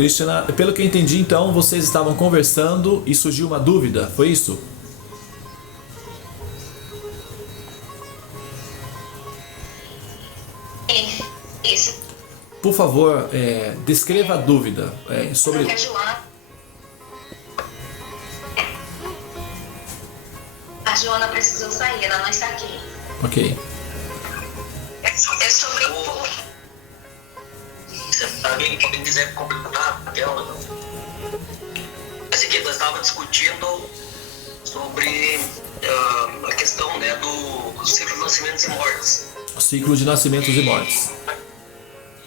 Cristina, pelo que eu entendi, então, vocês estavam conversando e surgiu uma dúvida, foi isso? Isso. Por favor, descreva a dúvida sobre... A Joana precisou sair, ela não está aqui. Ok. É sobre... Se alguém quiser completar aquela... É o seguinte, nós estávamos discutindo sobre a questão, né, do ciclo de nascimentos e mortes. O ciclo de nascimentos e mortes.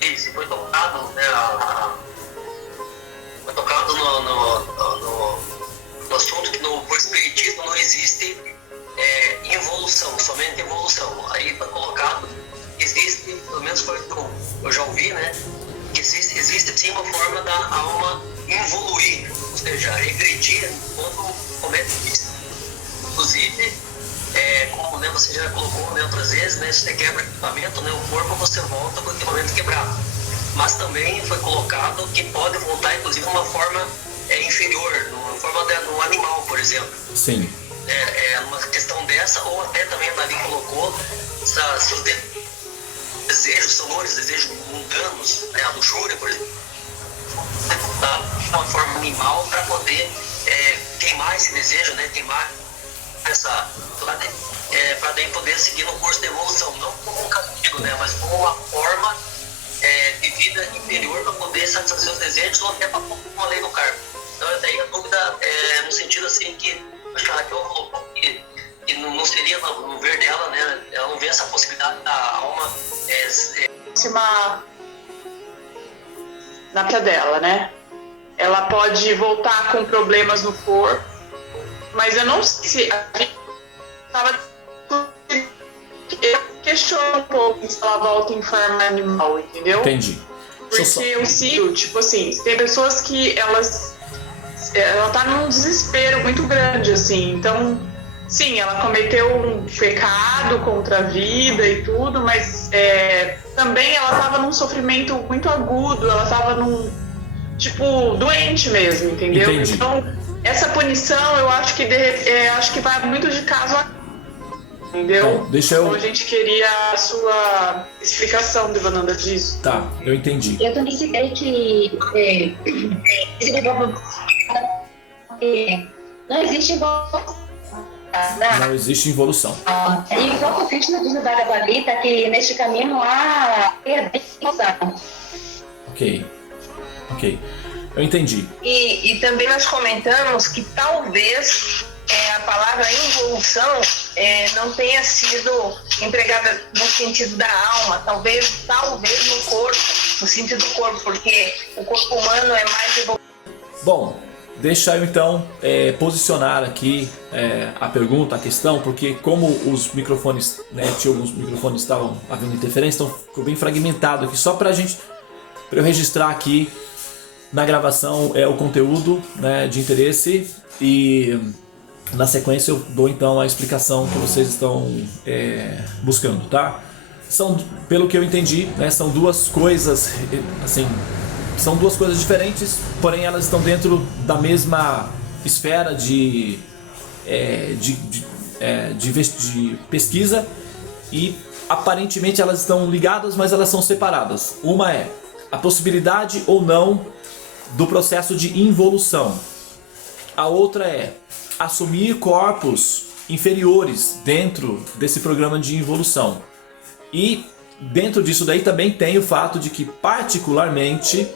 Isso, foi tocado, né, foi tocado no assunto que no espiritismo não existe involução, somente evolução. Aí foi colocado, existe, pelo menos foi o que eu já ouvi, né, que existe sim uma forma da alma evoluir, ou seja, regredir quando comete isso. Inclusive, como, né, você já colocou, né, outras vezes, né, se você quebra equipamento, né, o corpo você volta com o equipamento quebrado. Mas também foi colocado que pode voltar, inclusive, numa forma inferior, numa forma de um animal, por exemplo. Sim. Uma questão dessa, ou até também a Dali colocou seus desejos, sonores, desejos mundanos, né, a luxúria, por exemplo, uma forma animal para poder queimar esse desejo, né, queimar essa, para daí poder seguir no curso de evolução, não como um castigo, né, mas como uma forma de vida interior para poder satisfazer os desejos ou até para uma lei do karma. Então daí a dúvida no sentido assim que acho que a Raquel colocou que não seria no ver dela, né, ela não vê essa possibilidade da alma na vida dela, né? Ela pode voltar com problemas no corpo, mas eu não sei se a gente estava questionando um pouco se ela volta em forma animal, entendeu? Entendi. Porque eu sinto, tipo assim, tem pessoas que ela tá num desespero muito grande, assim, então, sim, ela cometeu um pecado contra a vida e tudo, mas também ela tava num sofrimento muito agudo, ela tava tipo, doente mesmo, entendeu? Entendi. Então, essa punição, eu acho que acho que vai muito de caso a caso, entendeu? Bom, deixa eu... Então a gente queria a sua explicação, Devananda, disso. Tá, eu entendi. Eu também sei que não existe evolução. Não existe involução. E igual o Krishna diz no Bhagavad Gita, que neste caminho não há perdição. Ok. Eu entendi. E também nós comentamos que talvez a palavra involução não tenha sido empregada no sentido da alma, talvez no corpo, no sentido do corpo, porque o corpo humano é mais evolutivo. Bom, deixa eu então posicionar aqui a pergunta, a questão, porque como os microfones, né, tinha alguns microfones que estavam havendo interferência, então ficou bem fragmentado aqui, só para eu registrar aqui na gravação o conteúdo, né, de interesse, e na sequência eu dou então a explicação que vocês estão buscando, tá? Pelo que eu entendi, né, são duas coisas, assim, são duas coisas diferentes, porém elas estão dentro da mesma esfera de pesquisa, e aparentemente elas estão ligadas, mas elas são separadas. Uma é a possibilidade ou não do processo de involução. A outra é assumir corpos inferiores dentro desse programa de involução. E dentro disso daí também tem o fato de que, particularmente,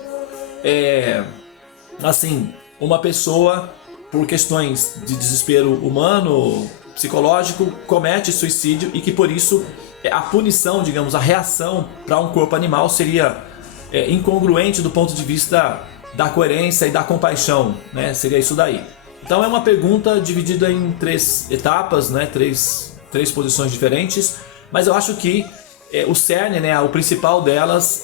assim, uma pessoa, por questões de desespero humano, psicológico, comete suicídio, e que por isso a punição, digamos, a reação para um corpo animal seria incongruente do ponto de vista da coerência e da compaixão, né? Seria isso daí. Então é uma pergunta dividida em 3 etapas, né? Três posições diferentes, mas eu acho que o cerne, né? A principal delas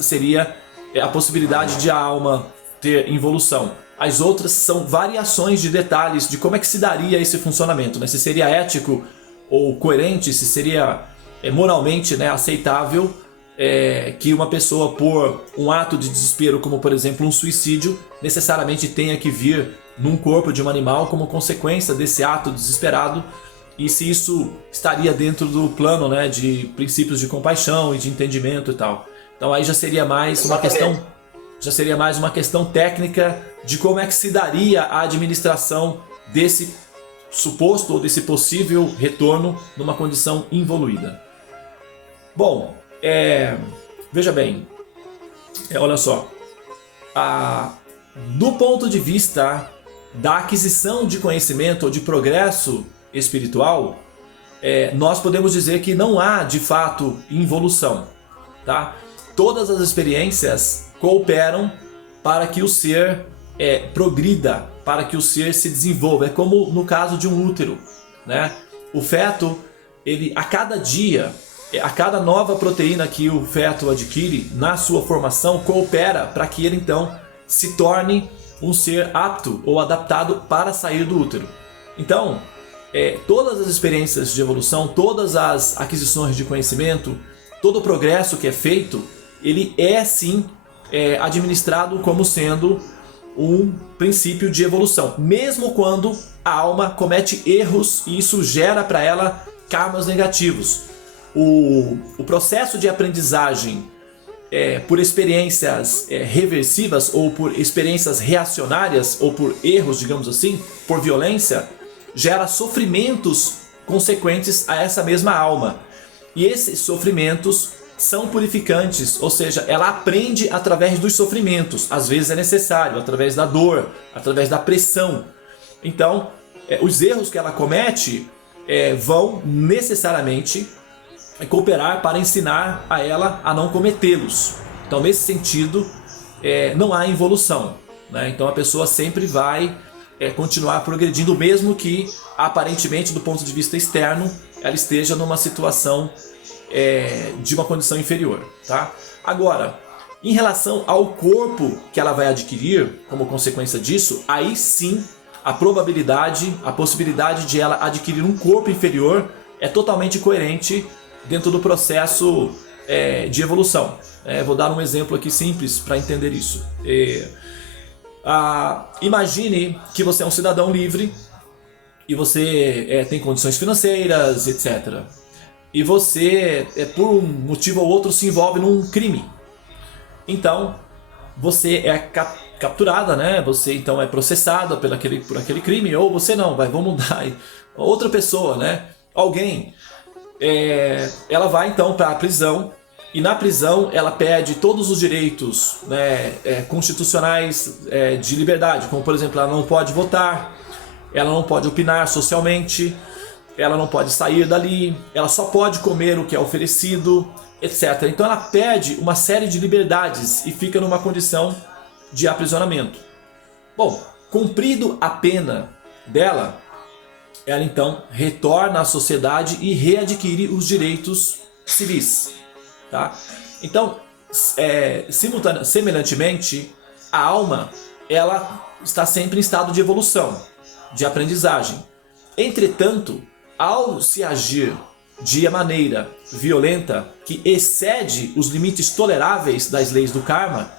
seria a possibilidade de a alma ter involução. As outras são variações de detalhes de como é que se daria esse funcionamento, né? Se seria ético ou coerente, se seria moralmente, né, aceitável que uma pessoa, por um ato de desespero, como por exemplo um suicídio, necessariamente tenha que vir num corpo de um animal como consequência desse ato desesperado, e se isso estaria dentro do plano, né, de princípios de compaixão e de entendimento e tal. Então aí já seria mais uma questão técnica de como é que se daria a administração desse suposto ou desse possível retorno numa condição involuída. Bom, veja bem, olha só, do ponto de vista da aquisição de conhecimento ou de progresso espiritual, nós podemos dizer que não há de fato involução, tá? Todas as experiências cooperam para que o ser progrida, para que o ser se desenvolva. É como no caso de um útero, né? O feto, ele a cada dia, a cada nova proteína que o feto adquire na sua formação, coopera para que ele então se torne um ser apto ou adaptado para sair do útero. Então, todas as experiências de evolução, todas as aquisições de conhecimento, todo o progresso que é feito, ele é sim administrado como sendo um princípio de evolução, mesmo quando a alma comete erros e isso gera para ela karmas negativos. O processo de aprendizagem por experiências reversivas ou por experiências reacionárias ou por erros, digamos assim, por violência, gera sofrimentos consequentes a essa mesma alma. E esses sofrimentos são purificantes, ou seja, ela aprende através dos sofrimentos. Às vezes é necessário, através da dor, através da pressão. Então, os erros que ela comete vão necessariamente cooperar para ensinar a ela a não cometê-los. Então, nesse sentido, não há involução, né? Então a pessoa sempre vai continuar progredindo, mesmo que aparentemente, do ponto de vista externo, ela esteja numa situação de uma condição inferior, tá? Agora, em relação ao corpo que ela vai adquirir como consequência disso, aí sim a probabilidade, a possibilidade de ela adquirir um corpo inferior é totalmente coerente dentro do processo de evolução. Vou dar um exemplo aqui simples para entender isso. Imagine que você é um cidadão livre e você tem condições financeiras, etc. E você, por um motivo ou outro, se envolve num crime. Então, você é capturada, né? Você então é processada por aquele crime, ou você não, vamos mudar. Outra pessoa, né? Alguém, ela vai então para a prisão, e na prisão ela pede todos os direitos, né, constitucionais de liberdade, como por exemplo, ela não pode votar, ela não pode opinar socialmente, ela não pode sair dali, ela só pode comer o que é oferecido, etc. Então ela perde uma série de liberdades e fica numa condição de aprisionamento. Bom, cumprido a pena dela, ela então retorna à sociedade e readquire os direitos civis, tá? Então, semelhantemente, a alma, ela está sempre em estado de evolução, de aprendizagem. Entretanto, ao se agir de maneira violenta, que excede os limites toleráveis das leis do karma,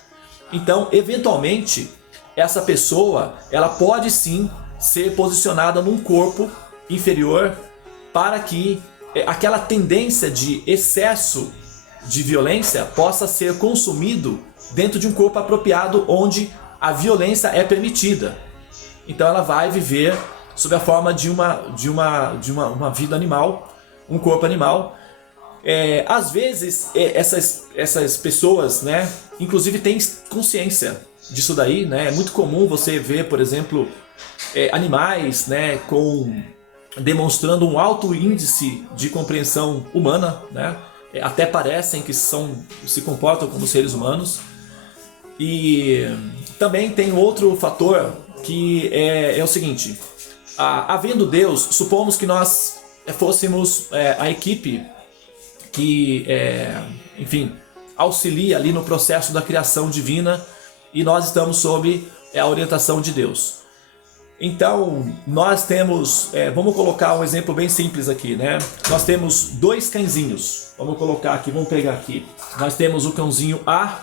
então, eventualmente, essa pessoa, ela pode sim ser posicionada num corpo inferior para que aquela tendência de excesso de violência possa ser consumido dentro de um corpo apropriado onde a violência é permitida. Então ela vai viver sob a forma de uma vida animal, um corpo animal. Às vezes essas pessoas, né, inclusive têm consciência disso daí, né? É muito comum você ver, por exemplo, animais, né, demonstrando um alto índice de compreensão humana, né? Até parecem que se comportam como seres humanos. E também tem outro fator que é o seguinte: havendo Deus, supomos que nós fôssemos a equipe que, enfim, auxilia ali no processo da criação divina, e nós estamos sob a orientação de Deus. Então, nós temos, vamos colocar um exemplo bem simples aqui, né? Nós temos dois cãezinhos. Vamos colocar aqui, vamos pegar aqui. Nós temos o cãozinho A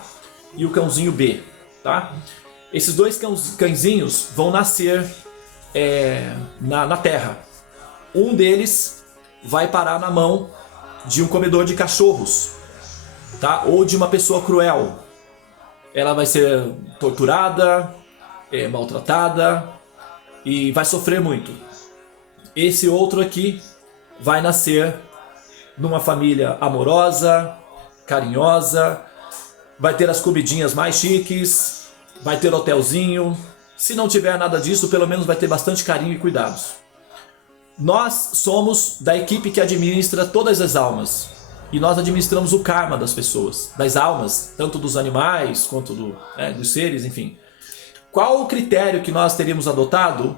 e o cãozinho B, tá? Esses dois cãezinhos vão nascer na terra. Um deles vai parar na mão de um comedor de cachorros, tá? Ou de uma pessoa cruel. Ela vai ser torturada, maltratada e vai sofrer muito. Esse outro aqui vai nascer numa família amorosa, carinhosa, vai ter as comidinhas mais chiques, vai ter hotelzinho. Se não tiver nada disso, pelo menos vai ter bastante carinho e cuidados. Nós somos da equipe que administra todas as almas. E nós administramos o karma das pessoas, das almas, tanto dos animais quanto dos seres, enfim. Qual o critério que nós teríamos adotado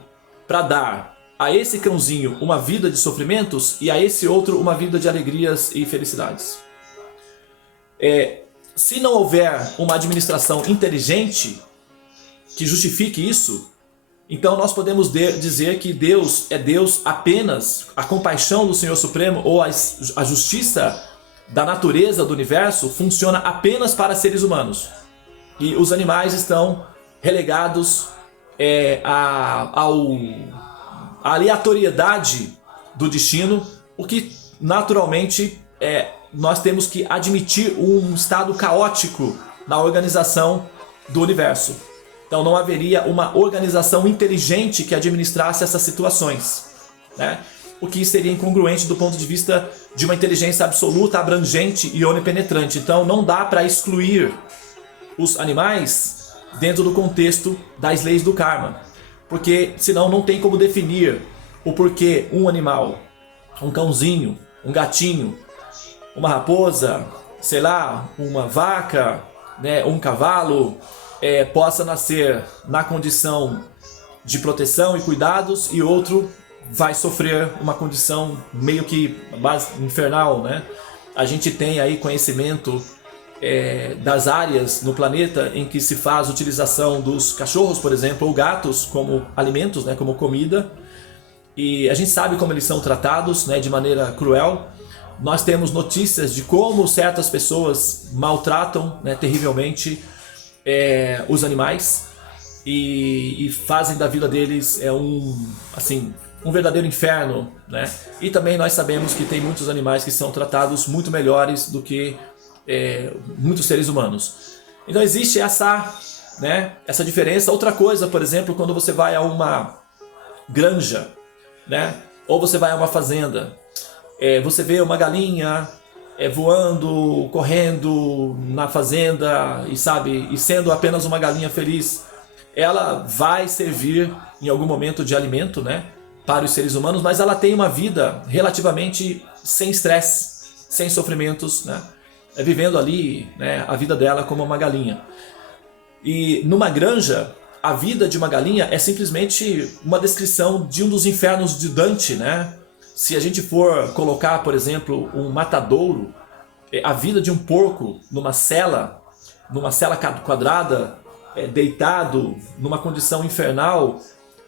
para dar a esse cãozinho uma vida de sofrimentos e a esse outro uma vida de alegrias e felicidades? Se não houver uma administração inteligente que justifique isso, então nós podemos dizer que Deus é Deus apenas, a compaixão do Senhor Supremo ou a justiça da natureza do universo funciona apenas para seres humanos. E os animais estão relegados à aleatoriedade do destino, o que naturalmente nós temos que admitir um estado caótico na organização do universo. Então não haveria uma organização inteligente que administrasse essas situações, né? O que seria incongruente do ponto de vista de uma inteligência absoluta, abrangente e onipenetrante. Então não dá para excluir os animais dentro do contexto das leis do karma, porque senão não tem como definir o porquê um animal, um cãozinho, um gatinho, uma raposa, sei lá, uma vaca, né, um cavalo, possa nascer na condição de proteção e cuidados e outro vai sofrer uma condição meio que infernal, né? A gente tem aí conhecimento das áreas no planeta em que se faz utilização dos cachorros, por exemplo, ou gatos como alimentos, né, como comida, e a gente sabe como eles são tratados, né, de maneira cruel. Nós temos notícias de como certas pessoas maltratam, né, terrivelmente os animais e fazem da vida deles um verdadeiro inferno, né? E também nós sabemos que tem muitos animais que são tratados muito melhores do que muitos seres humanos. Então existe essa diferença. Outra coisa, por exemplo, quando você vai a uma granja, né? Ou você vai a uma fazenda, você vê uma galinha voando, correndo na fazenda e sendo apenas uma galinha feliz, ela vai servir em algum momento de alimento, né, para os seres humanos, mas ela tem uma vida relativamente sem estresse, sem sofrimentos, né, vivendo ali, né, a vida dela como uma galinha. E numa granja, a vida de uma galinha é simplesmente uma descrição de um dos infernos de Dante, né? Se a gente for colocar, por exemplo, um matadouro, a vida de um porco numa cela quadrada, deitado numa condição infernal,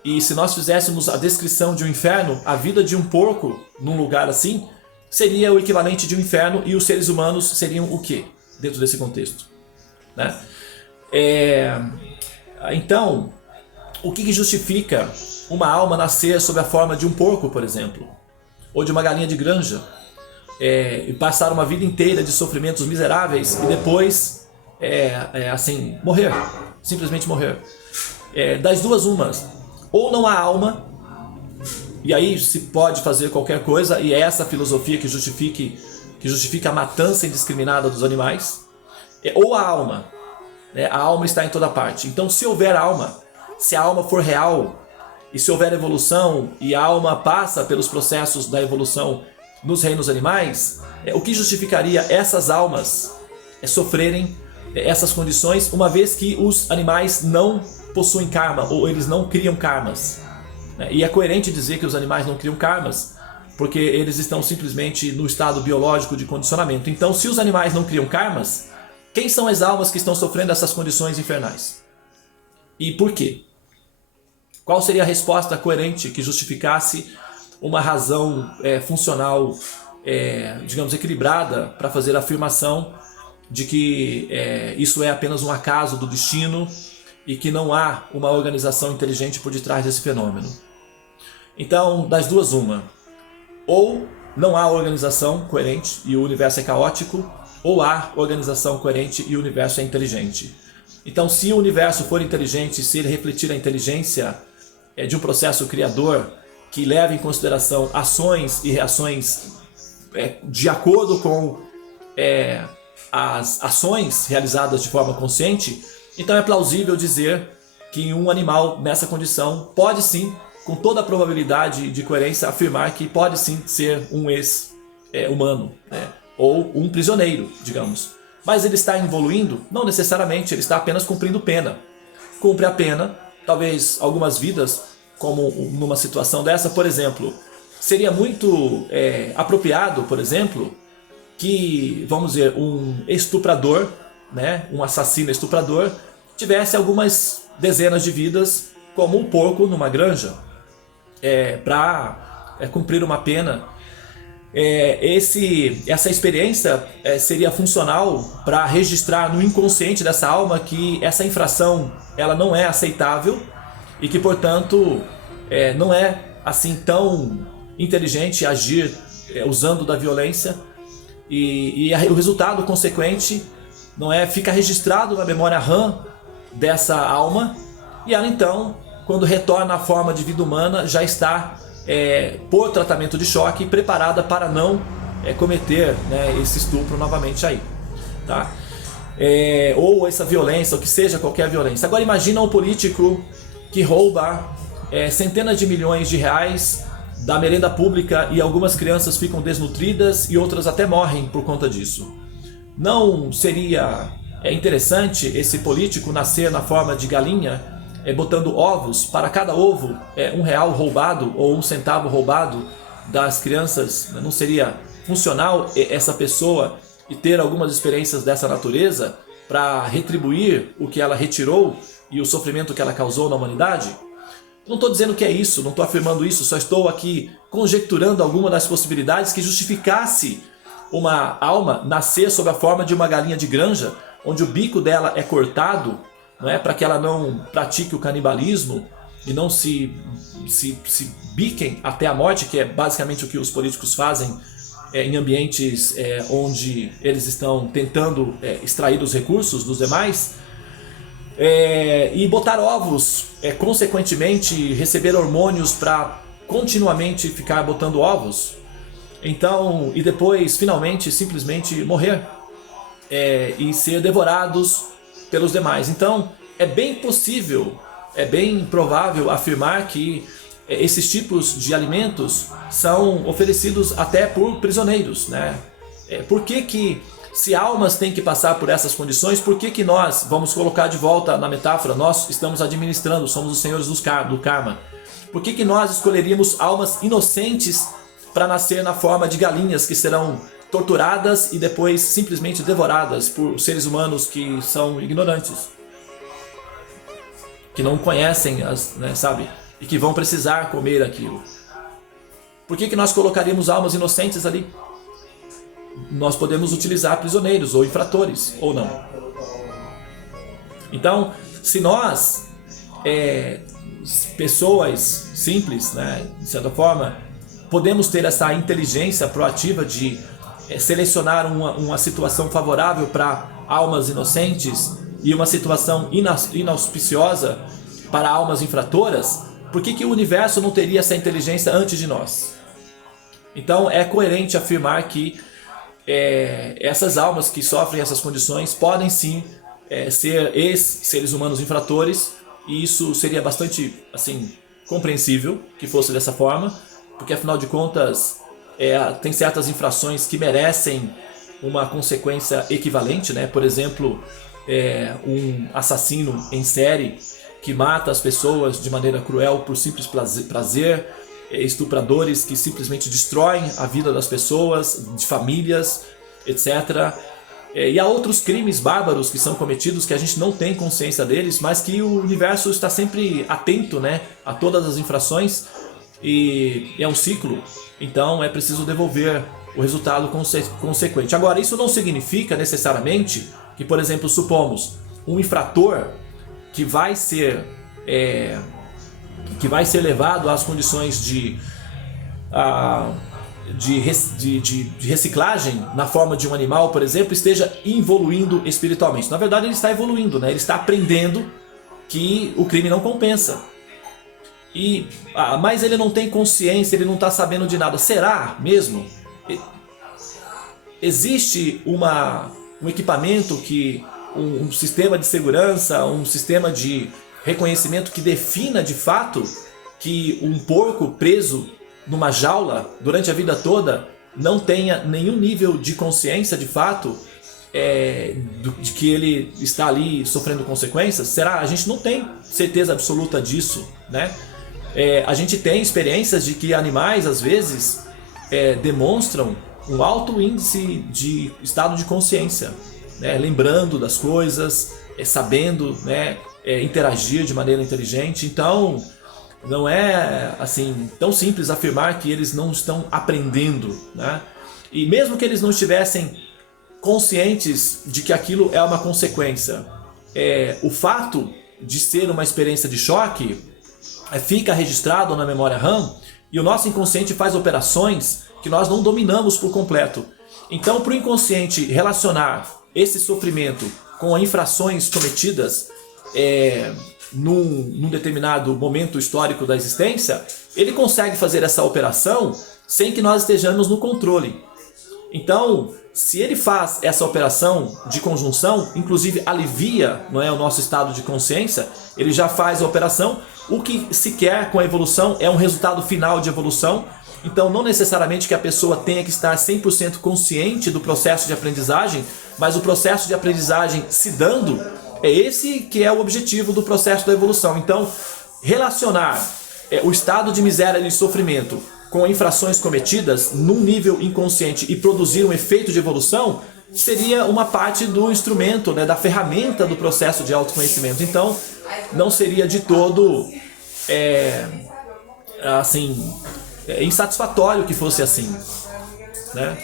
e se nós fizéssemos a descrição de um inferno, a vida de um porco num lugar assim seria o equivalente de um inferno, e os seres humanos seriam o quê dentro desse contexto, né? Então, o que justifica uma alma nascer sob a forma de um porco, por exemplo, ou de uma galinha de granja, e passar uma vida inteira de sofrimentos miseráveis e depois morrer, simplesmente morrer? Das duas umas, ou não há alma, e aí se pode fazer qualquer coisa, e é essa filosofia que justifica a matança indiscriminada dos animais, ou a alma, né? A alma está em toda parte. Então, se houver alma, se a alma for real, e se houver evolução, e a alma passa pelos processos da evolução nos reinos animais, o que justificaria essas almas sofrerem essas condições, uma vez que os animais não possuem karma, ou eles não criam karmas? E é coerente dizer que os animais não criam karmas, porque eles estão simplesmente no estado biológico de condicionamento. Então, se os animais não criam karmas, quem são as almas que estão sofrendo essas condições infernais? E por quê? Qual seria a resposta coerente que justificasse uma razão funcional, digamos, equilibrada para fazer a afirmação de que isso é apenas um acaso do destino e que não há uma organização inteligente por detrás desse fenômeno? Então, das duas, uma. Ou não há organização coerente e o universo é caótico, ou há organização coerente e o universo é inteligente. Então, se o universo for inteligente, se ele refletir a inteligência de um processo criador que leva em consideração ações e reações de acordo com as ações realizadas de forma consciente, então é plausível dizer que um animal nessa condição pode sim, com toda a probabilidade de coerência, afirmar que pode sim ser um ex-humano, né? Ou um prisioneiro, digamos. Mas ele está evoluindo? Não necessariamente, ele está apenas cumprindo pena. Cumpre a pena, talvez algumas vidas, como numa situação dessa, por exemplo, seria muito apropriado, por exemplo, que, vamos dizer, um estuprador, né, um assassino estuprador, tivesse algumas dezenas de vidas como um porco numa granja, para cumprir uma pena. Essa experiência seria funcional para registrar no inconsciente dessa alma que essa infração ela não é aceitável e que, portanto, não é assim tão inteligente agir usando da violência, e o resultado consequente não fica registrado na memória RAM dessa alma, e ela então, quando retorna à forma de vida humana, já está por tratamento de choque preparada para não cometer, né, esse estupro novamente aí, tá? Ou essa violência, ou que seja qualquer violência. Agora imagina um político que rouba centenas de milhões de reais da merenda pública e algumas crianças ficam desnutridas e outras até morrem por conta disso. Não seria interessante esse político nascer na forma de galinha, botando ovos, para cada ovo R$1 roubado ou 1 centavo roubado das crianças? Não seria funcional essa pessoa e ter algumas experiências dessa natureza para retribuir o que ela retirou e o sofrimento que ela causou na humanidade? Não estou dizendo que é isso, não estou afirmando isso, só estou aqui conjecturando alguma das possibilidades que justificasse uma alma nascer sob a forma de uma galinha de granja, onde o bico dela é cortado, não é, para que ela não pratique o canibalismo e não se biquem até a morte, que é basicamente o que os políticos fazem em ambientes onde eles estão tentando extrair os recursos dos demais. E botar ovos, consequentemente receber hormônios para continuamente ficar botando ovos, então, e depois finalmente simplesmente morrer e ser devorados pelos demais. Então é bem possível, é bem provável afirmar que esses tipos de alimentos são oferecidos até por prisioneiros, né? Por que se almas têm que passar por essas condições, por que nós, vamos colocar de volta na metáfora, nós estamos administrando, somos os senhores do karma, por que nós escolheríamos almas inocentes para nascer na forma de galinhas que serão torturadas e depois simplesmente devoradas por seres humanos que são ignorantes, que não conhecem, sabe, e que vão precisar comer aquilo? Por que nós colocaríamos almas inocentes ali? Nós podemos utilizar prisioneiros ou infratores, ou não. Então, se nós, pessoas simples, né, de certa forma, podemos ter essa inteligência proativa de selecionar uma situação favorável para almas inocentes e uma situação inauspiciosa para almas infratoras, por que o universo não teria essa inteligência antes de nós? Então é coerente afirmar que essas almas que sofrem essas condições podem sim ser ex-seres humanos infratores, e isso seria bastante assim compreensível que fosse dessa forma, porque afinal de contas tem certas infrações que merecem uma consequência equivalente, né? Por exemplo, um assassino em série que mata as pessoas de maneira cruel por simples prazer, estupradores que simplesmente destroem a vida das pessoas, de famílias, etc. E há outros crimes bárbaros que são cometidos que a gente não tem consciência deles, mas que o universo está sempre atento, né, a todas as infrações, e é um ciclo, então é preciso devolver o resultado consequente. Agora, isso não significa necessariamente que, por exemplo, supomos um infrator que vai ser levado às condições de reciclagem na forma de um animal, por exemplo, esteja evoluindo espiritualmente. Na verdade, ele está evoluindo, né? Ele está aprendendo que o crime não compensa. Mas ele não tem consciência, ele não está sabendo de nada. Será mesmo? Existe um equipamento que um sistema de segurança, um sistema de reconhecimento que defina de fato que um porco preso numa jaula durante a vida toda não tenha nenhum nível de consciência de fato de que ele está ali sofrendo consequências? Será? A gente não tem certeza absoluta disso, né? A gente tem experiências de que animais às vezes demonstram um alto índice de estado de consciência, né? Lembrando das coisas, sabendo, né, interagir de maneira inteligente. Então não é assim tão simples afirmar que eles não estão aprendendo, né? E mesmo que eles não estivessem conscientes de que aquilo é uma consequência, o fato de ser uma experiência de choque fica registrado na memória RAM, e o nosso inconsciente faz operações que nós não dominamos por completo. Então, para o inconsciente relacionar esse sofrimento com infrações cometidas num determinado momento histórico da existência, ele consegue fazer essa operação sem que nós estejamos no controle. Então, se ele faz essa operação de conjunção, inclusive alivia, não é, o nosso estado de consciência, ele já faz a operação. O que se quer com a evolução é um resultado final de evolução. Então, não necessariamente que a pessoa tenha que estar 100% consciente do processo de aprendizagem, mas o processo de aprendizagem se dando, é esse que é o objetivo do processo da evolução. Então, relacionar o estado de miséria e de sofrimento com infrações cometidas num nível inconsciente e produzir um efeito de evolução seria uma parte do instrumento, né, da ferramenta do processo de autoconhecimento. Então, não seria de todo insatisfatório que fosse assim, né?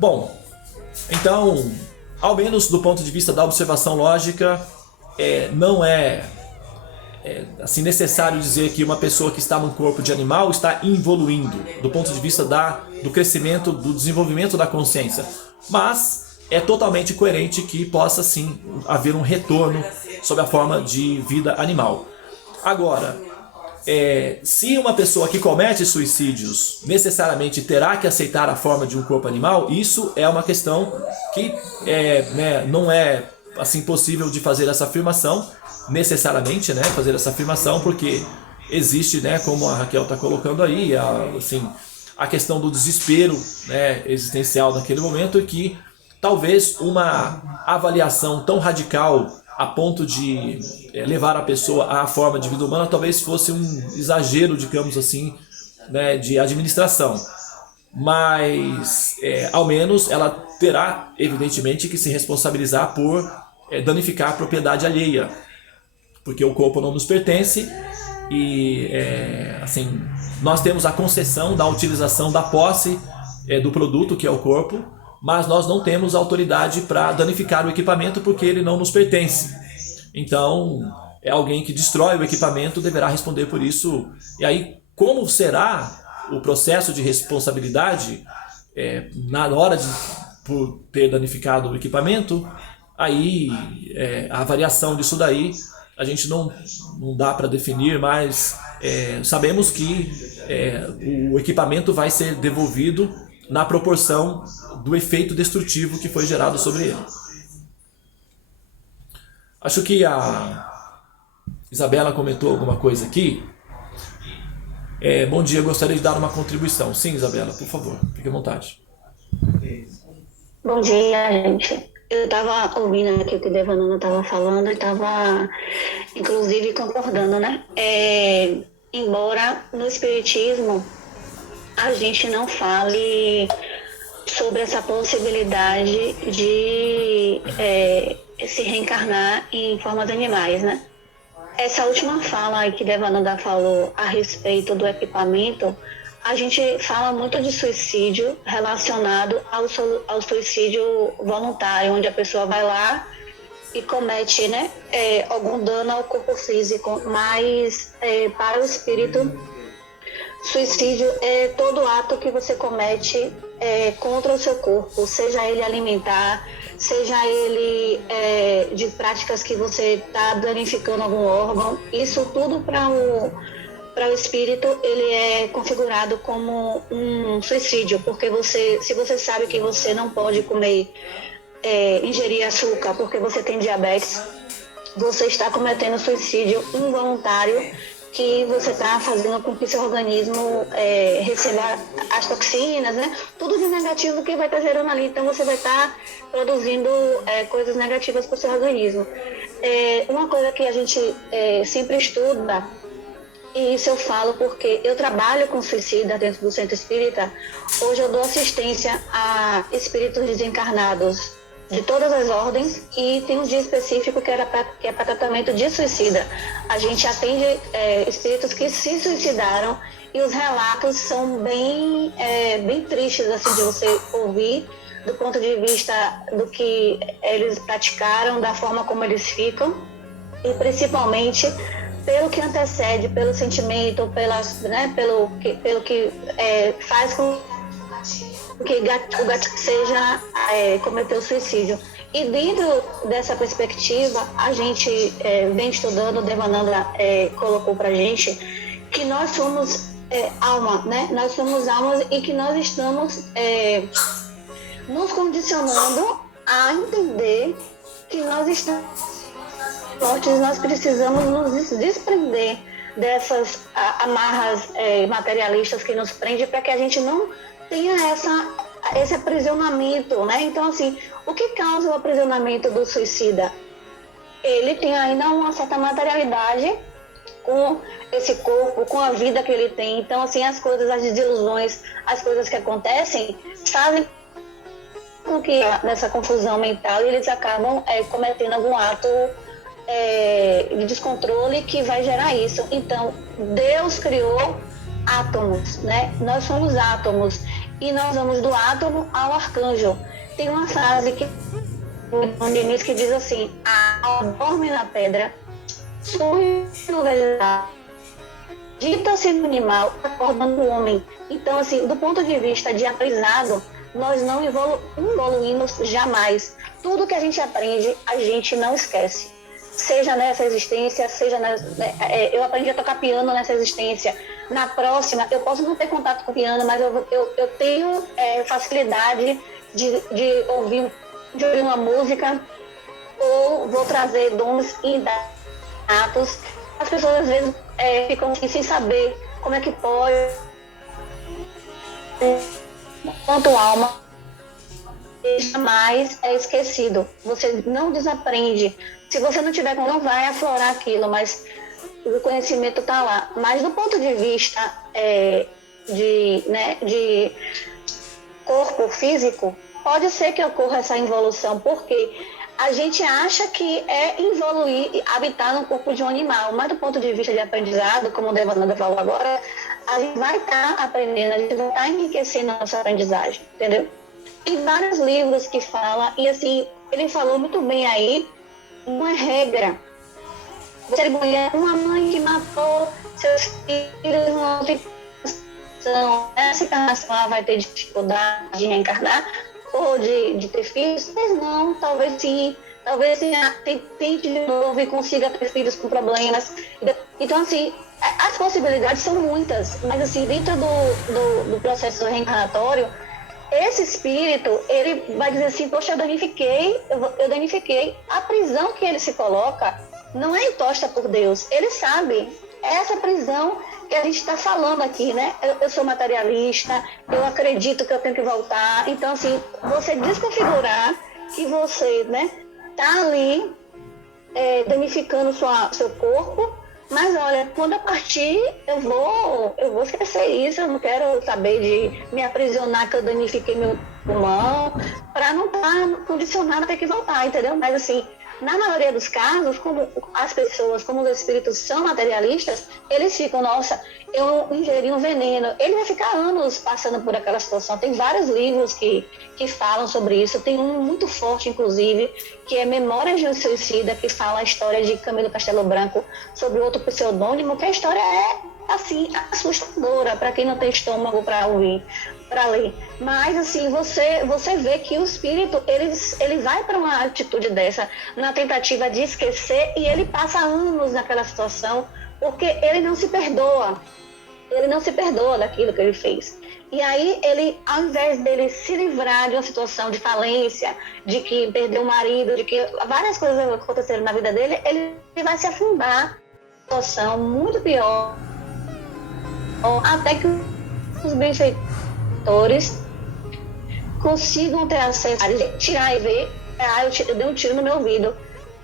Bom, então, ao menos do ponto de vista da observação lógica, não é assim necessário dizer que uma pessoa que está num corpo de animal está evoluindo do ponto de vista do crescimento, do desenvolvimento da consciência, mas é totalmente coerente que possa sim haver um retorno sob a forma de vida animal. Agora, se uma pessoa que comete suicídios necessariamente terá que aceitar a forma de um corpo animal, isso é uma questão que não é assim possível de fazer essa afirmação necessariamente, né, fazer essa afirmação, porque existe, né, como a Raquel está colocando aí, a questão do desespero, né, existencial naquele momento, e que talvez uma avaliação tão radical a ponto de levar a pessoa à forma de vida humana talvez fosse um exagero, digamos assim, né, de administração. Mas ao menos ela terá evidentemente que se responsabilizar por danificar a propriedade alheia, porque o corpo não nos pertence e assim, nós temos a concessão da utilização da posse do produto que é o corpo, mas nós não temos autoridade para danificar o equipamento porque ele não nos pertence. Então, alguém que destrói o equipamento deverá responder por isso. E aí, como será o processo de responsabilidade na hora por ter danificado o equipamento? Aí, a variação disso daí, a gente não dá para definir, mas sabemos que o equipamento vai ser devolvido na proporção do efeito destrutivo que foi gerado sobre ele. Acho que a Isabela comentou alguma coisa aqui. Bom dia, gostaria de dar uma contribuição. Sim, Isabela, por favor, fique à vontade. Bom dia, gente. Eu estava ouvindo aqui o que a Devanana estava falando e estava, inclusive, concordando, né? Embora no Espiritismo a gente não fale sobre essa possibilidade de se reencarnar em formas animais, né? Essa última fala aí que Devananda falou a respeito do equipamento, a gente fala muito de suicídio relacionado ao suicídio voluntário, onde a pessoa vai lá e comete, né, algum dano ao corpo físico, mas para o espírito, suicídio é todo ato que você comete contra o seu corpo, seja ele alimentar, seja ele de práticas que você está danificando algum órgão. Isso tudo para o espírito, ele é configurado como um suicídio, porque se você sabe que você não pode comer, ingerir açúcar porque você tem diabetes, você está cometendo suicídio involuntário, que você está fazendo com que seu organismo receba as toxinas, né? Tudo de negativo que vai estar gerando ali. Então você vai estar produzindo coisas negativas para o seu organismo. Uma coisa que a gente sempre estuda, e isso eu falo porque eu trabalho com suicida dentro do centro espírita. Hoje eu dou assistência a espíritos desencarnados de todas as ordens, e tem um dia específico que é para tratamento de suicida. A gente atende espíritos que se suicidaram, e os relatos são bem tristes assim, de você ouvir, do ponto de vista do que eles praticaram, da forma como eles ficam, e principalmente pelo que antecede, pelo sentimento, pelo que faz com que o gato seja cometer o suicídio. E dentro dessa perspectiva, a gente vem estudando, Devananda colocou pra gente, que nós somos alma, né? Nós somos almas, e que nós estamos nos condicionando a entender que nós estamos fortes, nós precisamos nos desprender dessas amarras materialistas que nos prendem, para que a gente não tenha esse aprisionamento, né? Então, assim, o que causa o aprisionamento do suicida? Ele tem ainda uma certa materialidade com esse corpo, com a vida que ele tem. Então, assim, as coisas, as desilusões, as coisas que acontecem, fazem com que nessa confusão mental eles acabam cometendo algum ato de descontrole que vai gerar isso. Então, Deus criou átomos, né? Nós somos átomos, e nós vamos do átomo ao arcanjo. Tem uma frase que que diz assim: a alma dorme na pedra, sonha no vegetal, dita-se no animal, acorda no homem. Então, assim, do ponto de vista de aprendizado, nós não evoluímos jamais. Tudo que a gente aprende, a gente não esquece. Seja nessa existência, eu aprendi a tocar piano nessa existência. Na próxima, eu posso não ter contato com o piano, mas eu tenho facilidade de ouvir uma música, ou vou trazer dons inatos. As pessoas às vezes ficam sem saber como é que pode, quanto alma, jamais é esquecido. Você não desaprende. Se você não tiver, não vai aflorar aquilo, mas o conhecimento está lá. Mas do ponto de vista de corpo físico, pode ser que ocorra essa involução, porque a gente acha que é evoluir, habitar no corpo de um animal, mas do ponto de vista de aprendizado, como o Devananda falou agora, a gente vai estar aprendendo, a gente vai estar enriquecendo a nossa aprendizagem, entendeu? Tem vários livros que falam, e assim, ele falou muito bem aí, uma regra. Você é mulher, uma mãe que matou seus filhos numa outra encarnação. Essa encarnação ela vai ter dificuldade de reencarnar ou de ter filhos? Mas não, talvez sim. Talvez tente de novo e consiga ter filhos com problemas. Então, assim, as possibilidades são muitas. Mas, assim, dentro do processo reencarnatório, esse espírito, ele vai dizer assim: poxa, eu danifiquei. A prisão que ele se coloca não é imposta por Deus. Ele sabe. É essa prisão que a gente está falando aqui, né? Eu sou materialista, eu acredito que eu tenho que voltar. Então, assim, você desconfigurar que você, né, tá ali danificando seu corpo, Mas olha, quando eu partir, eu vou esquecer isso, eu não quero saber de me aprisionar que eu danifiquei meu pulmão, para não estar condicionada a ter que voltar, entendeu? Mas assim, na maioria dos casos, como as pessoas, como os espíritos são materialistas, eles ficam, nossa, eu ingeri um veneno. Ele vai ficar anos passando por aquela situação. Tem vários livros que falam sobre isso. Tem um muito forte, inclusive, que é Memórias de um Suicida, que fala a história de Camilo Castelo Branco sobre outro pseudônimo, que a história é, assim, assustadora para quem não tem estômago para ouvir, para ler. Mas assim, você vê que o espírito ele vai para uma atitude dessa na tentativa de esquecer, e ele passa anos naquela situação porque ele não se perdoa daquilo que ele fez. E aí ele, ao invés dele se livrar de uma situação de falência, de que perdeu o marido, de que várias coisas aconteceram na vida dele, ele vai se afundar numa situação muito pior, até que os benfeitores consigam ter acesso a tirar e ver, eu dei um tiro no meu ouvido,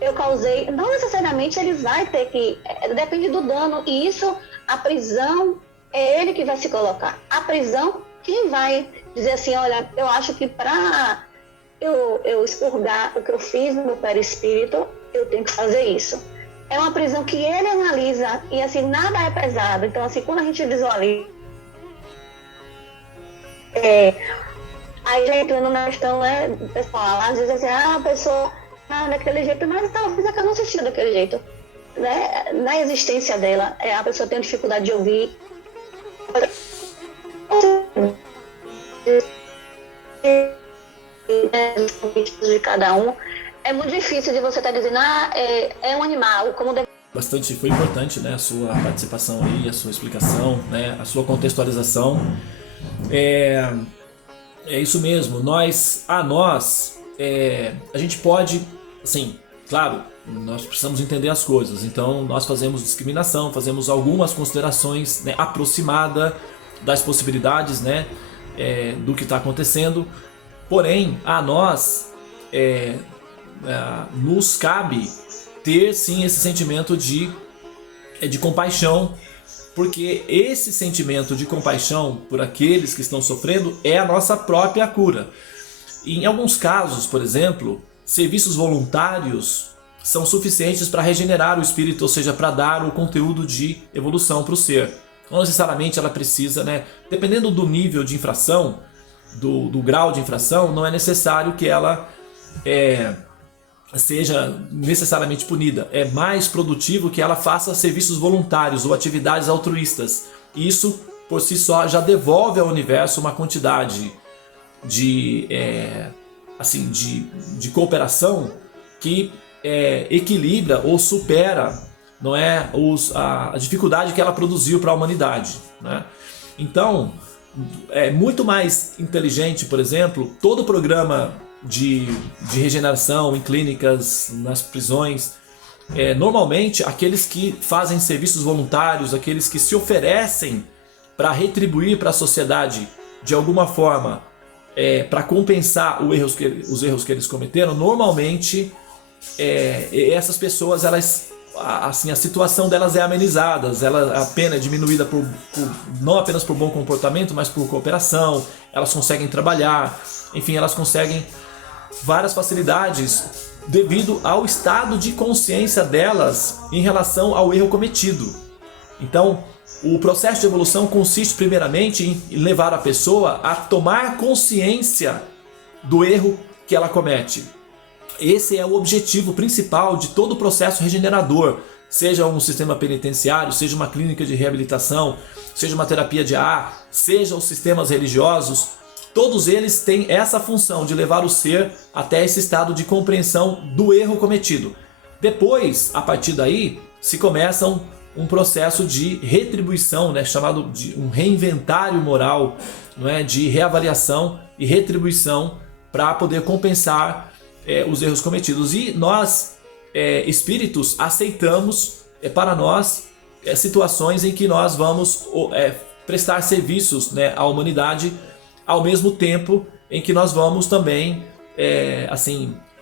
eu causei, não necessariamente ele vai ter que, depende do dano, e isso, a prisão, é ele que vai se colocar. A prisão, quem vai dizer assim, olha, eu acho que para eu expurgar o que eu fiz no meu perispírito, eu tenho que fazer isso. É uma prisão que ele analisa, e assim, nada é pesado. Então, assim, quando a gente visualiza, aí já entrando na questão, né, pessoal, às vezes assim, a pessoa daquele jeito, mas talvez é que eu não assistiu daquele jeito, né? Na existência dela, a pessoa tem dificuldade de ouvir, de cada um, é muito difícil de você estar dizendo, é um animal, como deve... Bastante, foi importante, né, a sua participação aí, a sua explicação, né, a sua contextualização. É isso mesmo, a gente pode, assim, claro, nós precisamos entender as coisas, então nós fazemos discriminação, fazemos algumas considerações, né, aproximada das possibilidades, né, do que está acontecendo, porém a nós nos cabe ter sim esse sentimento de compaixão, porque esse sentimento de compaixão por aqueles que estão sofrendo é a nossa própria cura. Em alguns casos, por exemplo, serviços voluntários são suficientes para regenerar o espírito, ou seja, para dar o conteúdo de evolução para o ser. Não necessariamente ela precisa, né? Dependendo do nível de infração, do grau de infração, não é necessário que ela seja necessariamente punida. É mais produtivo que ela faça serviços voluntários ou atividades altruístas. Isso, por si só, já devolve ao universo uma quantidade de cooperação que equilibra ou supera, não é, a dificuldade que ela produziu para a humanidade, né? Então, é muito mais inteligente, por exemplo, todo o programa de regeneração em clínicas, nas prisões, normalmente aqueles que fazem serviços voluntários, aqueles que se oferecem para retribuir para a sociedade de alguma forma, para compensar os erros que eles cometeram, normalmente essas pessoas, elas, assim, a situação delas é amenizada, a pena é diminuída não apenas por bom comportamento, mas por cooperação, elas conseguem trabalhar, enfim, elas conseguem várias facilidades devido ao estado de consciência delas em relação ao erro cometido. Então, o processo de evolução consiste primeiramente em levar a pessoa a tomar consciência do erro que ela comete. Esse é o objetivo principal de todo o processo regenerador, seja um sistema penitenciário, seja uma clínica de reabilitação, seja uma terapia de ar, seja os sistemas religiosos. Todos eles têm essa função de levar o ser até esse estado de compreensão do erro cometido. Depois, a partir daí, se começa um processo de retribuição, né, chamado de um reinventário moral, não é, de reavaliação e retribuição para poder compensar os erros cometidos. E nós, espíritos, aceitamos para nós situações em que nós vamos prestar serviços, né, à humanidade, ao mesmo tempo em que nós vamos também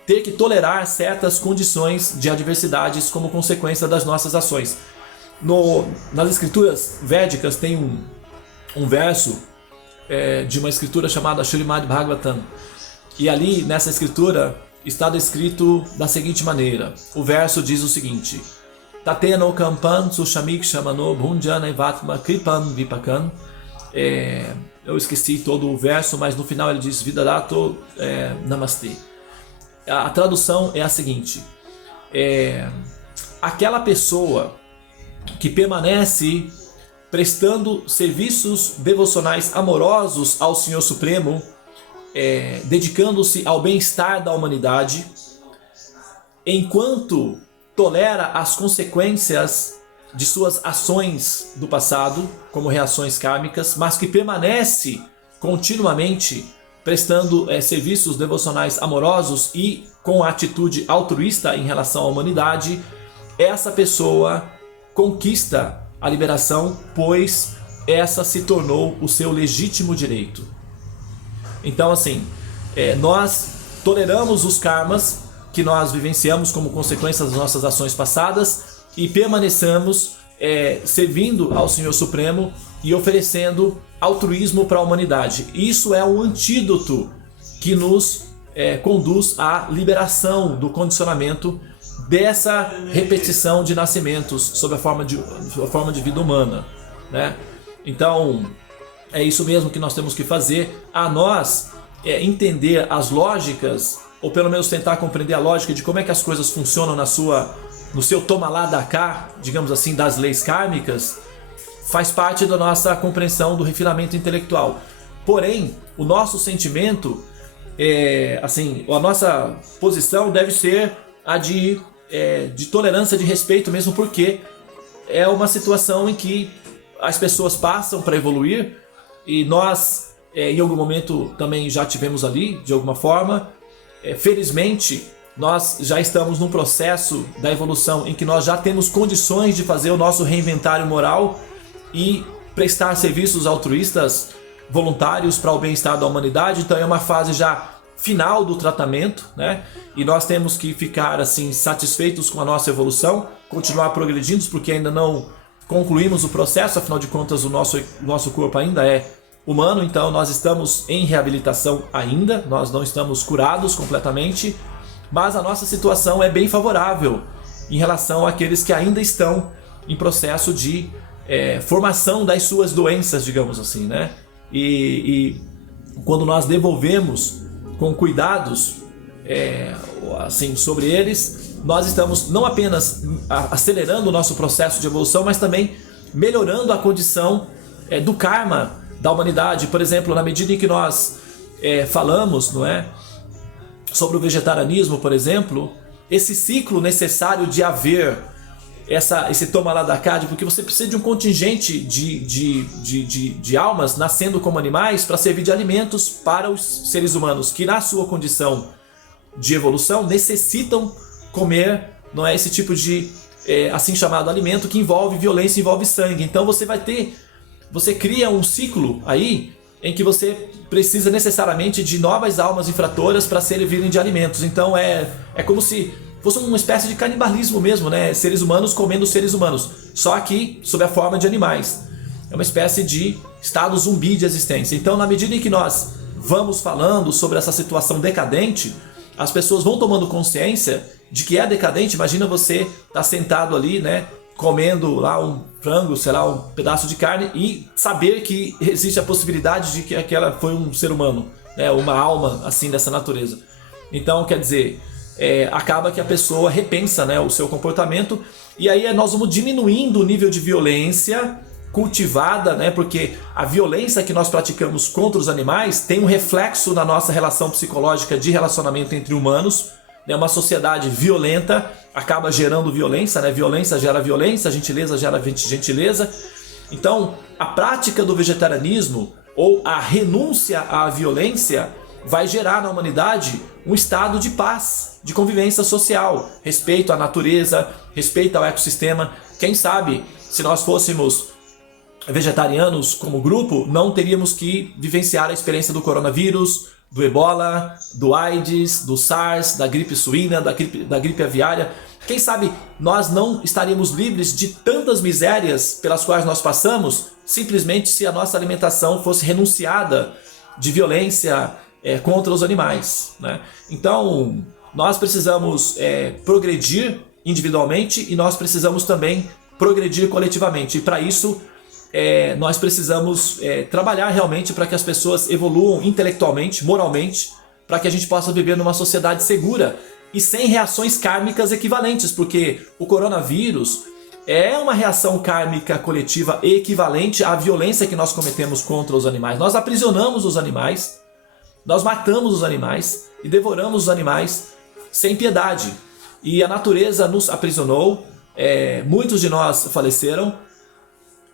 ter que tolerar certas condições de adversidades como consequência das nossas ações. Nas escrituras védicas tem um verso de uma escritura chamada Srimad Bhagavatam. E ali, nessa escritura, está descrito da seguinte maneira. O verso diz o seguinte: Tateno kampan sushamik shamano bhunjana evatma kripan vipakan. Eu esqueci todo o verso, mas no final ele diz Vidarato Namaste. A tradução é a seguinte: aquela pessoa que permanece prestando serviços devocionais amorosos ao Senhor Supremo, dedicando-se ao bem-estar da humanidade, enquanto tolera as consequências de suas ações do passado, como reações kármicas, mas que permanece continuamente prestando serviços devocionais amorosos e com atitude altruísta em relação à humanidade, essa pessoa conquista a liberação, pois essa se tornou o seu legítimo direito. Então, assim, nós toleramos os karmas que nós vivenciamos como consequência das nossas ações passadas e permanecemos servindo ao Senhor Supremo e oferecendo altruísmo para a humanidade. Isso é um antídoto que nos conduz à liberação do condicionamento dessa repetição de nascimentos sob a forma de vida humana, né? Então, é isso mesmo que nós temos que fazer. A nós entender as lógicas, ou pelo menos tentar compreender a lógica de como é que as coisas funcionam no seu toma lá da cá, digamos assim, das leis kármicas, faz parte da nossa compreensão do refinamento intelectual. Porém, o nosso sentimento, a nossa posição deve ser a de tolerância, de respeito mesmo, porque é uma situação em que as pessoas passam para evoluir e nós, em algum momento, também já tivemos ali, de alguma forma. Felizmente, nós já estamos num processo da evolução em que nós já temos condições de fazer o nosso reinventário moral e prestar serviços altruístas voluntários para o bem-estar da humanidade. Então é uma fase já final do tratamento, né? E nós temos que ficar assim satisfeitos com a nossa evolução, continuar progredindo, porque ainda não concluímos o processo. Afinal de contas, o nosso corpo ainda é humano, então nós estamos em reabilitação ainda, nós não estamos curados completamente, mas a nossa situação é bem favorável em relação àqueles que ainda estão em processo de formação das suas doenças, digamos assim, né? E quando nós devolvemos com cuidados assim, sobre eles, nós estamos não apenas acelerando o nosso processo de evolução, mas também melhorando a condição do karma da humanidade. Por exemplo, na medida em que nós falamos, não é, sobre o vegetarianismo, por exemplo, esse ciclo necessário de haver esse toma lá da cá, porque você precisa de um contingente de almas nascendo como animais para servir de alimentos para os seres humanos, que na sua condição de evolução necessitam comer, não é, esse tipo de assim chamado alimento que envolve violência, envolve sangue. Então você cria um ciclo aí em que você precisa necessariamente de novas almas infratoras para servirem de alimentos. Então é como se fosse uma espécie de canibalismo mesmo, né? Seres humanos comendo seres humanos, só que sob a forma de animais. É uma espécie de estado zumbi de existência. Então, na medida em que nós vamos falando sobre essa situação decadente, as pessoas vão tomando consciência de que é decadente. Imagina você estar sentado ali, né, comendo lá um frango, sei lá, um pedaço de carne, e saber que existe a possibilidade de que aquela foi um ser humano, né, uma alma assim dessa natureza. Então, quer dizer, acaba que a pessoa repensa, né, o seu comportamento, e aí nós vamos diminuindo o nível de violência cultivada, né, porque a violência que nós praticamos contra os animais tem um reflexo na nossa relação psicológica de relacionamento entre humanos, né? Uma sociedade violenta acaba gerando violência, né? Violência gera violência, gentileza gera gentileza. Então, a prática do vegetarianismo ou a renúncia à violência vai gerar na humanidade um estado de paz, de convivência social, respeito à natureza, respeito ao ecossistema. Quem sabe, se nós fôssemos vegetarianos como grupo, não teríamos que vivenciar a experiência do coronavírus, do ebola, do AIDS, do SARS, da gripe suína, da gripe aviária. Quem sabe nós não estaríamos livres de tantas misérias pelas quais nós passamos, simplesmente se a nossa alimentação fosse renunciada de violência contra os animais, né? Então, nós precisamos progredir individualmente e nós precisamos também progredir coletivamente. E para isso, nós precisamos trabalhar realmente para que as pessoas evoluam intelectualmente, moralmente, para que a gente possa viver numa sociedade segura e sem reações kármicas equivalentes, porque o coronavírus é uma reação kármica coletiva equivalente à violência que nós cometemos contra os animais. Nós aprisionamos os animais, nós matamos os animais e devoramos os animais sem piedade. E a natureza nos aprisionou, muitos de nós faleceram,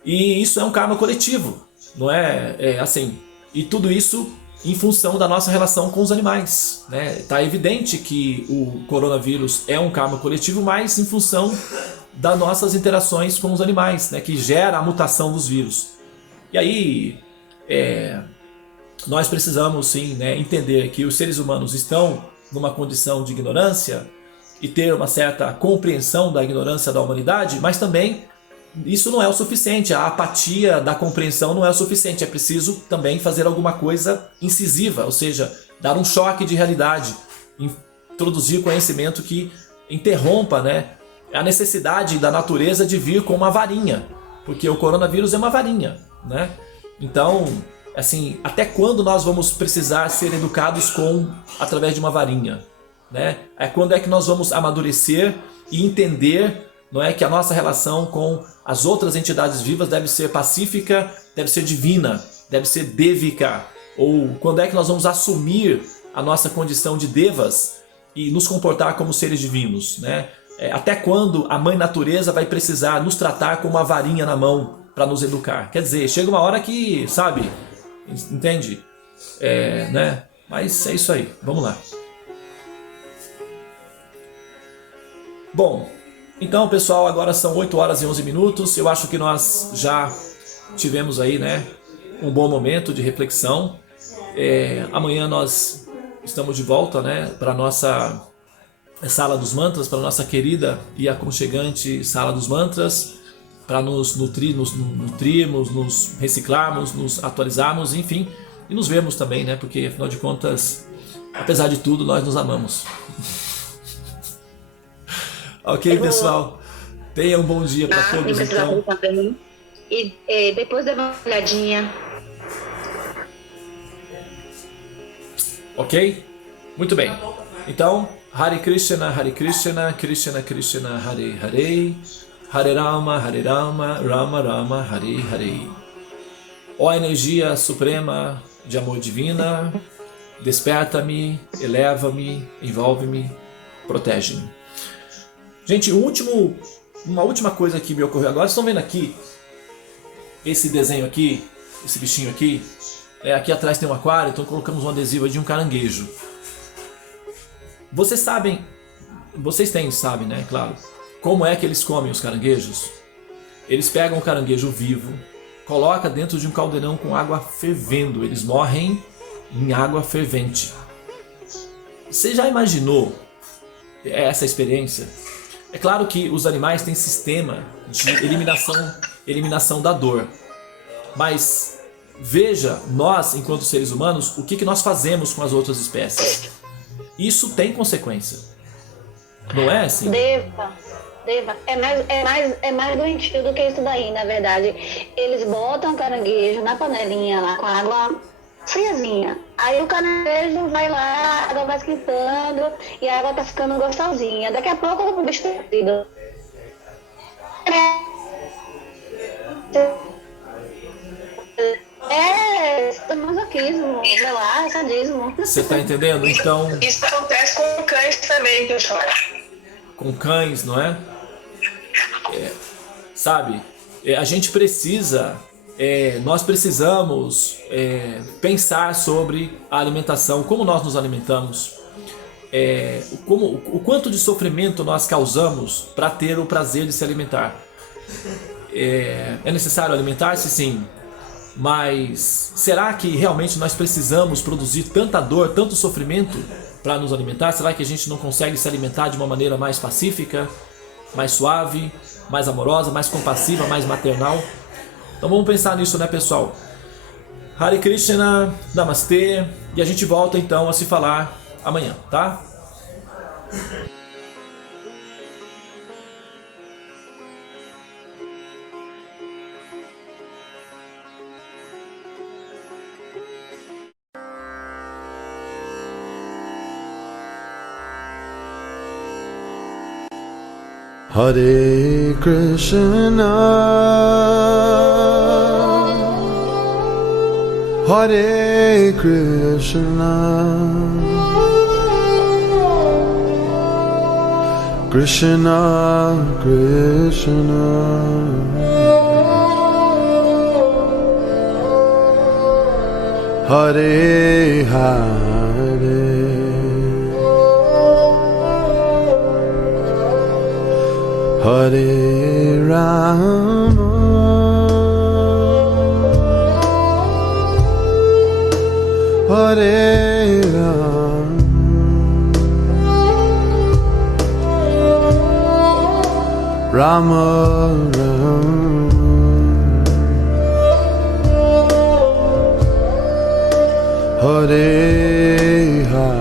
e isso é um karma coletivo, não é? Assim, e tudo isso em função da nossa relação com os animais, né? Tá evidente que o coronavírus é um karma coletivo, mas em função das nossas interações com os animais, né? Que gera a mutação dos vírus. E aí, nós precisamos sim, né, entender que os seres humanos estão numa condição de ignorância e ter uma certa compreensão da ignorância da humanidade, mas também isso não é o suficiente, a apatia da compreensão não é o suficiente, é preciso também fazer alguma coisa incisiva, ou seja, dar um choque de realidade, introduzir conhecimento que interrompa, né, a necessidade da natureza de vir com uma varinha, porque o coronavírus é uma varinha, né? Então, assim, até quando nós vamos precisar ser educados através de uma varinha, né? Quando é que nós vamos amadurecer e entender, não é, que a nossa relação com as outras entidades vivas deve ser pacífica, deve ser divina, deve ser dévica? Ou quando é que nós vamos assumir a nossa condição de devas e nos comportar como seres divinos, né? Até quando a mãe natureza vai precisar nos tratar com uma varinha na mão para nos educar? Quer dizer, chega uma hora que, sabe, entende? Né? Mas é isso aí, vamos lá. Bom, então pessoal, agora são 8 horas e 11 minutos. Eu acho que nós já tivemos aí, né, um bom momento de reflexão. Amanhã nós estamos de volta, né, para a nossa Sala dos Mantras, para a nossa querida e aconchegante Sala dos Mantras, para nos nutrirmos, nos reciclarmos, nos atualizarmos, enfim, e nos vermos também, né, porque afinal de contas, apesar de tudo, nós nos amamos. Ok, pessoal? Tenha um bom dia para todos, então. E depois dê uma olhadinha. Ok? Muito bem. Então, Hare Krishna, Krishna Krishna, Hare Hare, Hare Rama, Rama Rama, Hare Hare. Ó energia suprema de amor divina, desperta-me, eleva-me, envolve-me, protege-me. Gente, uma última coisa que me ocorreu agora. Vocês estão vendo aqui esse desenho aqui, esse bichinho aqui? Aqui atrás tem um aquário, então colocamos um adesivo de um caranguejo. Vocês sabem, sabem, né, claro, como é que eles comem os caranguejos? Eles pegam o caranguejo vivo, colocam dentro de um caldeirão com água fervendo, eles morrem em água fervente. Você já imaginou essa experiência? É claro que os animais têm sistema de eliminação da dor, mas veja, nós, enquanto seres humanos, o que nós fazemos com as outras espécies. Isso tem consequência. Não é assim? Deva. É mais doentio do que isso daí, na verdade. Eles botam o caranguejo na panelinha lá com água friazinha. Aí o caranguejo vai lá, a água vai esquentando e a água tá ficando gostosinha. Daqui a pouco o bicho tá perdido. Masoquismo, sadismo. Você tá entendendo? Então, isso acontece com cães também, pessoal. Com cães, não é? Sabe? A gente precisa, nós precisamos pensar sobre a alimentação, como nós nos alimentamos, o quanto de sofrimento nós causamos para ter o prazer de se alimentar. É necessário alimentar-se? Sim. Mas será que realmente nós precisamos produzir tanta dor, tanto sofrimento para nos alimentar? Será que a gente não consegue se alimentar de uma maneira mais pacífica, mais suave, mais amorosa, mais compassiva, mais maternal? Então vamos pensar nisso, né, pessoal? Hare Krishna, Namastê, e a gente volta então a se falar amanhã, tá? Hare Krishna, Hare Krishna, Krishna Krishna, Hare Hare, Hare Rama, Hare Rama, Rama Rama, Hare Hare.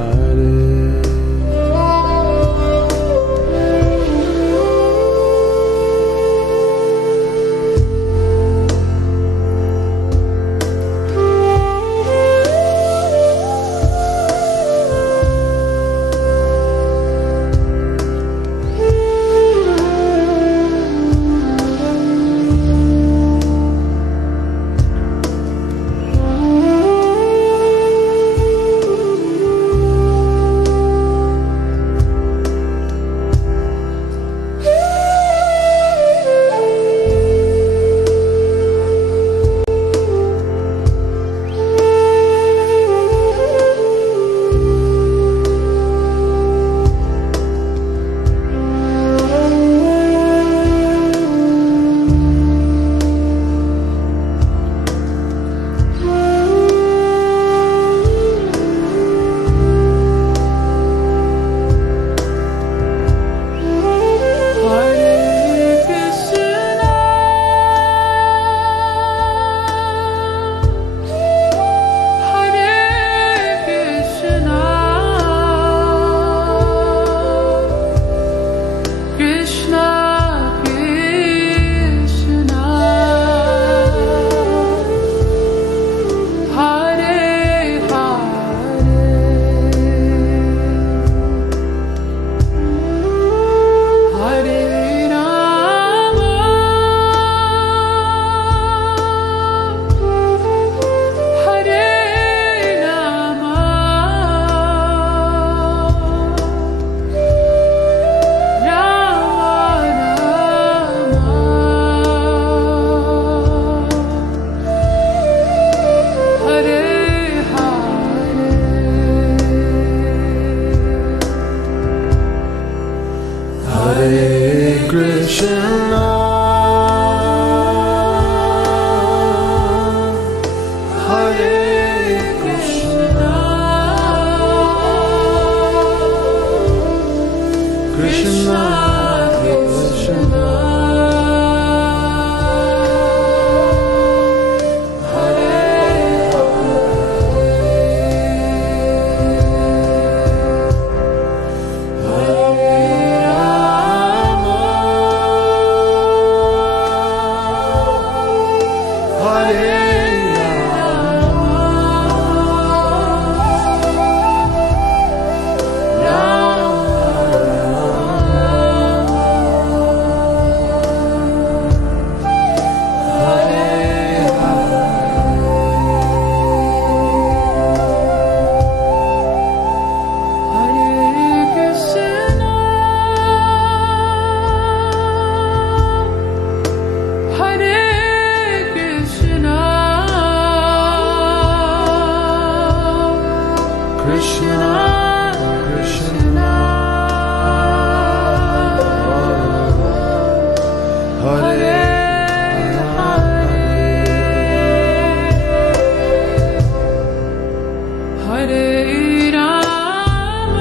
Hare Rama,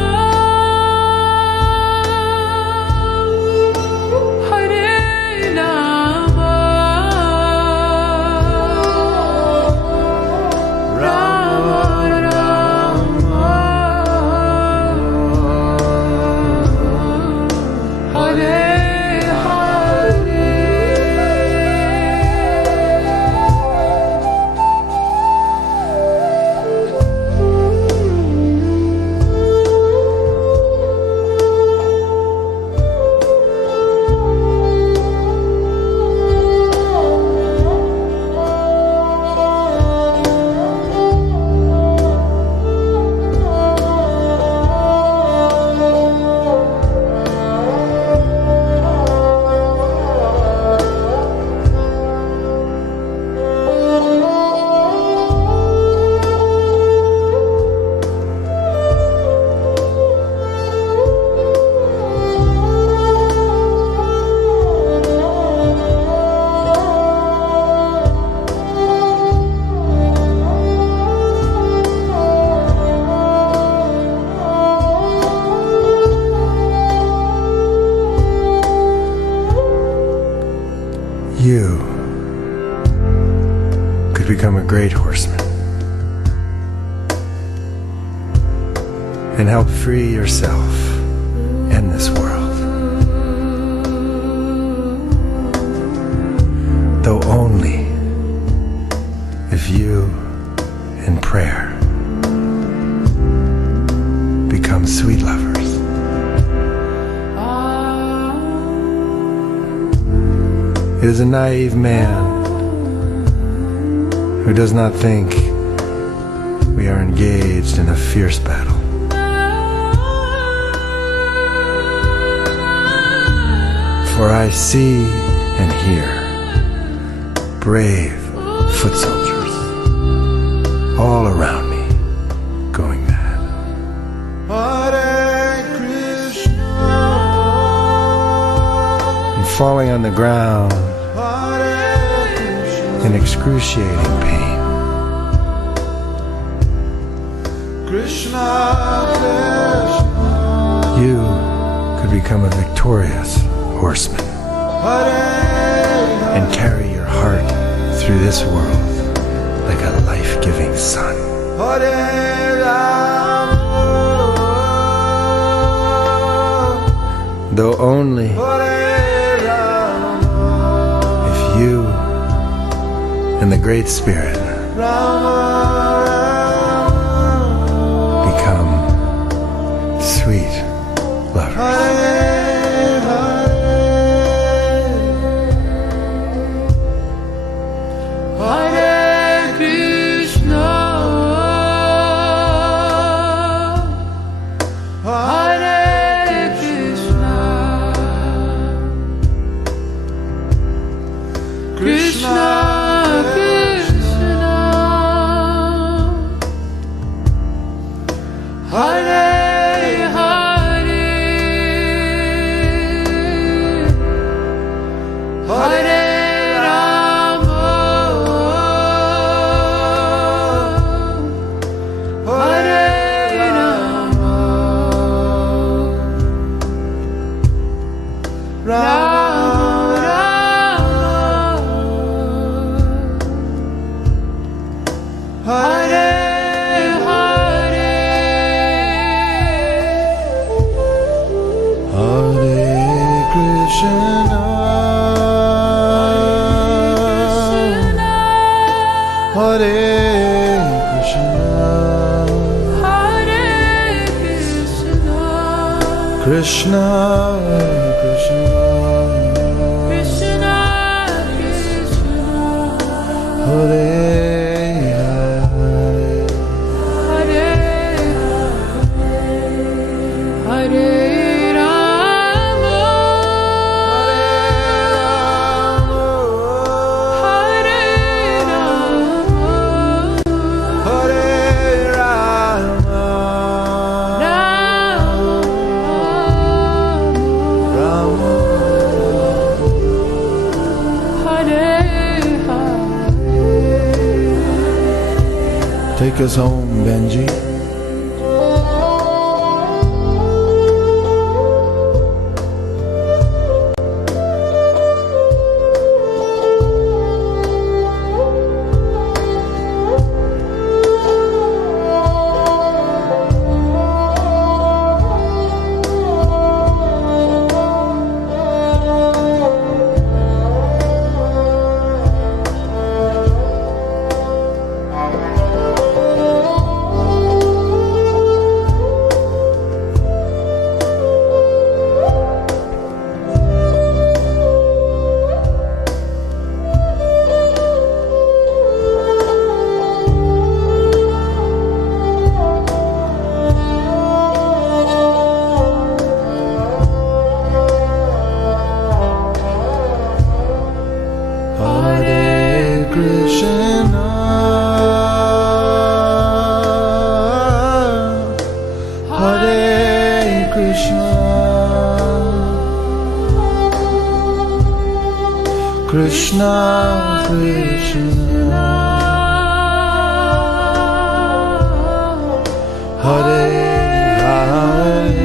great horseman and help free yourself and this world. Though only if you in prayer become sweet lovers. It is a naive man who does not think we are engaged in a fierce battle. For I see and hear brave foot soldiers all around me going mad. And falling on the ground in excruciating pain. You could become a victorious horseman and carry your heart through this world like a life-giving sun. Though only if you and the Great Spirit become sweet lovers. Krishna, Krishna, Krishna, Krishna, Hare Hare, Hare Hare, Hare Rama, Hare Rama, Hare Rama, Take us home, Benji. Krishna, Krishna, Hare Hare,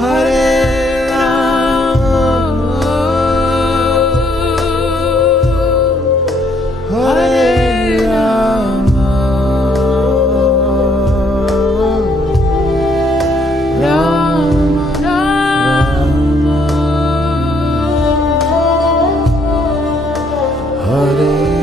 Hare Rama, What